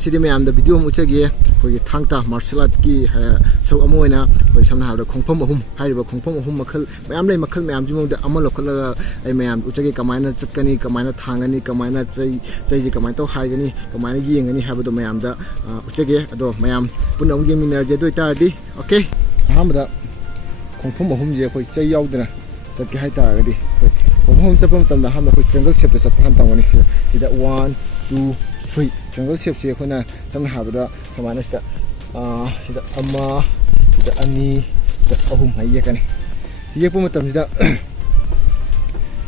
ꯑꯁꯤꯗꯤ ꯃꯌꯥꯝꯗ ꯚꯤꯗꯤꯑꯣ ꯑꯃ ꯎꯠꯆꯒꯦ ꯑꯩꯈꯣꯏꯒꯤ ꯊꯥꯡ ꯇꯥ ꯃꯥꯔꯁꯦꯜ ꯑꯥꯔꯠꯀꯤ ꯁꯔꯨꯛ ꯑꯃ ꯑꯣꯏꯅ ꯑꯩꯈꯣꯏ ꯁꯝꯅ ꯍꯥꯏꯔꯕꯗ ꯈꯣꯡꯐꯝ ꯑꯍꯨꯝ ꯍꯥꯏꯔꯤꯕ ꯈꯣꯡꯐꯝ ꯑꯍꯨꯝ ꯃꯈꯜ ꯃꯌꯥꯝ ꯂꯩ ꯃꯈꯜ ꯃꯌꯥꯝꯁꯤ ꯃꯅꯨꯡꯗ ꯑꯃ ꯂꯧꯈꯠꯂꯒ ꯑꯩ ꯃꯌꯥꯝ ꯎꯠꯆꯒꯦ ꯀꯃꯥꯏꯅ ꯆꯠꯀꯅꯤ ꯀꯃꯥꯏꯅ ꯊꯥꯡꯒꯅꯤ ꯀꯃꯥꯏꯅ ꯆꯩꯁꯦ ꯀꯃꯥꯏꯅ ꯇꯧ ꯍꯥꯏꯒꯅꯤ ꯀꯃꯥꯏꯅ ꯌꯦꯡꯒꯅꯤ ꯍꯥꯏꯕꯗꯣ ꯃꯌꯥꯝꯗ ꯎꯠꯆꯒꯦ ꯑꯗꯣ ꯃꯌꯥꯝ ꯄꯨꯟꯅ ꯑꯃꯨꯛ ꯌꯦꯡꯃꯤꯟꯅꯔꯁꯦ ꯑꯗꯨ ꯑꯣꯏꯇꯥꯔꯗꯤ ꯑꯣꯀꯦ ꯑꯍꯥꯟꯕꯗ ꯈꯣꯡꯐꯝ ꯑꯍꯨꯝꯁꯦ ꯑꯩꯈꯣꯏ ꯆꯩ ꯌꯥꯎꯗꯅ ꯆꯠꯀꯦ ꯍꯥꯏꯇꯥꯔꯒꯗꯤ ꯑꯩꯈꯣꯏ ꯈꯣꯡꯐꯝ ꯑꯍꯨꯝ ꯆꯠꯄ ꯃꯇꯝꯗ ꯑꯍꯥꯟꯕ ꯑꯩꯈꯣꯏ ꯇ꯭ꯔꯦꯡꯒꯜ ꯁꯦꯞꯇ ꯆꯠꯄ ꯍꯥꯟꯅ ꯇꯝꯒꯅꯤ ꯁꯤꯗ 1 2 3 ꯇ꯭ꯔꯦꯡꯒꯜ ꯁꯦꯞꯁꯦ ꯑꯩꯈꯣꯏꯅ ꯁꯝꯅ ꯍꯥꯏꯔꯕꯗ ꯁꯨꯃꯥꯏꯅ ꯁꯤꯗ ꯑꯃ ꯁꯤꯗ ꯑꯅꯤ ꯁꯤꯗ ꯑꯍꯨꯝ ꯍꯥꯏ ꯌꯦꯛꯀꯅꯤ ꯌꯦꯛꯄ ꯃꯇꯝꯁꯤꯗ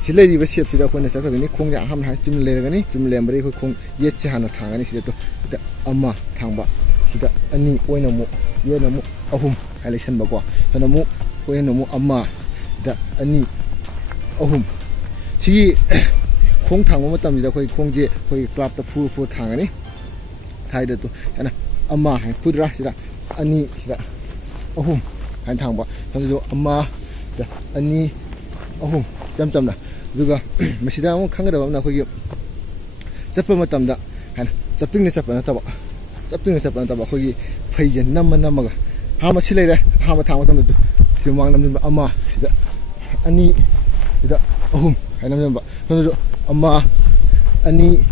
ꯁꯤ ꯂꯩꯔꯤꯕ ꯁꯦꯞꯁꯤꯗ ꯑꯩꯈꯣꯏꯅ ꯆꯠꯀꯗꯣꯏꯅꯤ ꯈꯣꯡꯁꯦ ꯑꯍꯥꯟꯕ ꯍꯥꯏ ꯆꯨꯝꯅ ꯂꯩꯔꯒꯅꯤ ꯆꯨꯝꯅ ꯂꯩꯔꯝꯕꯗꯒꯤ ꯑꯩꯈꯣꯏ ꯈꯣꯡ ꯌꯦꯠꯁꯦ ꯍꯥꯟꯅ ꯊꯥꯡꯒꯅꯤ ꯁꯤꯗ ꯑꯃ ꯊꯥꯡꯕ sida ani oina mu yena mu ahum election ba ko sana mu oina mu amma da ani ahum si khong thang ma tam da khoi khong je khoi club ta fu thang ani thai da to ana amma ha pudra sida ani sida ahum han thang ba so amma da ani ahum cham cham da duga masida mu khang da ba na khoi chappa matam da han chapting ne chappa na ta ba chapting ne chappa na ta ba khoi phai je nam ga ha ma silai re ha ma thang matam da humang nam amma sida ani sida ahum hai nam ba so amma ani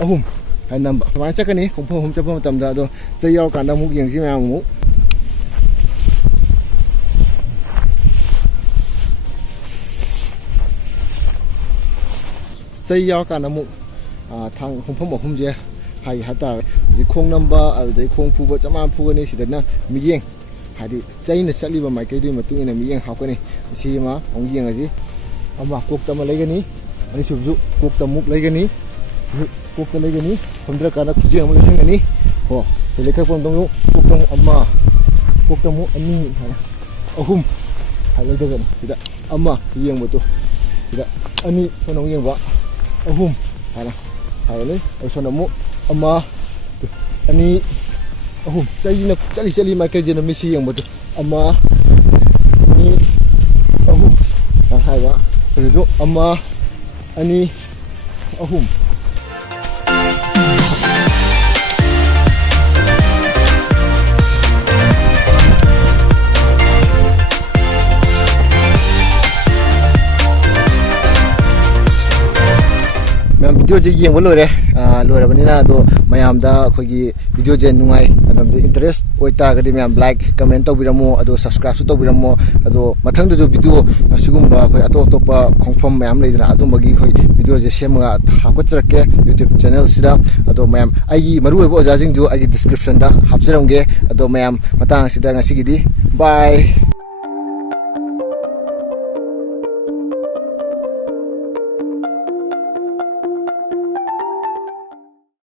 ahum hai nam ba ma chakani khong phom chappa matam da do chai yaw kan da mu yeng si ma mu chai yaw kan da mu thang khong phom ahum je hai hata khong namba adai khong phu ba chama phu ni sida na mi yeng hadi chai na sali ba mai kai di matung ina mi yeng hakani si ma ong yeng aji amma kok ta ma legani ani subju kok ta muk legani kok ta legani hamdra kana khuje am lesengani ho lekha pom dong kok ta amma kok ta mu ani ahum halo dogan sida amma yeng ba to sida ani sonong yeng ba ahum hana halo sono mu amma ani ahum chai chali ma kai jena misi yang betul amma ani ahum kan hai ba itu amma ani ahum video je yeng lore lore bani na do mayam da khoi gi video je nungai adam de interest oi ta ga de mayam like comment to biramo ado subscribe to biramo ado mathang de jo video asigum ba khoi ato to pa khongfam mayam leidana adum bagi khoi video je semga hakotrak youtube channel sida ado mayam ai gi maru oi bo ja jing jo ai description da hapjaram ge ado mayam matang sida ngasi gi di bye.